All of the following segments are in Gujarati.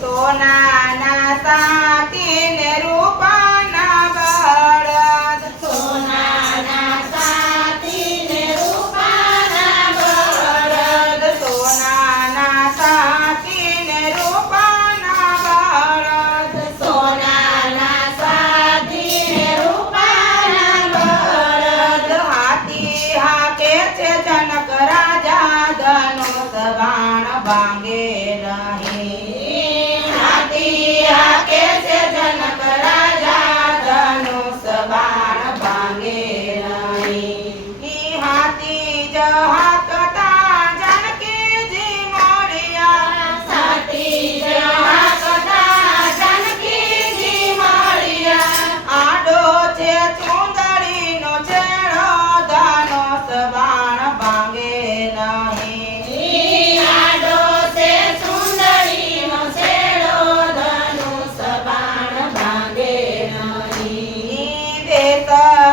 સોનાના સાથી ને રૂપાના બળદ સોનાના સાથી ને રૂપાના બળદ સોનાના સાથી ને રૂપાના બળદ સોનાના સાથી ને રૂપાના બળદ હાથી હાકે છે જનક રાજા ધનુષ બાણ ભાંગે નહીં હાથી હાકે છે જનક રાજા ધનુષ બાણ ભાંગે નહીં ઈ હાથી જ હાકતા જાનકીજી મળ્યા સાથી જહાકતા જાનકીજી મળ્યા આડો છે ચુંદડીનો છેડો ધનુષ બાણ ભાંગે નહીં આડો છે સુંદરીનો છેડો ધનુષ બાણ ભાંગે નહીં દેશ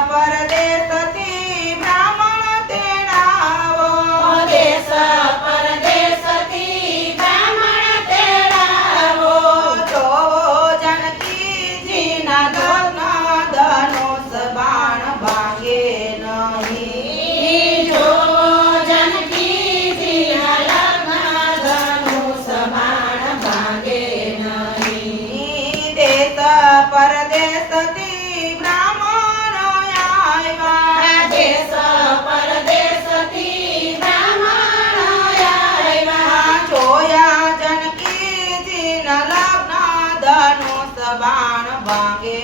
પરદેશથી બ્રાહ્મણ તેડાવો દેશ પરદેશથી બ્રાહ્મણ તેડાવો જોવો જાનકીજીના લગ્ન ધનુષ બાણ ભાંગે નહીં જો જાનકીજીના લગ્ન ધનુષ બાણ ભાંગે નહીં દેશ પરદેશથી બ્રાહ્મણો આવ્યા દેશ પરદેશથી બ્રાહ્મણો આવ્યા જોયા જાનકીજીના લગ્ન ધનુષ બાણ ભાંગે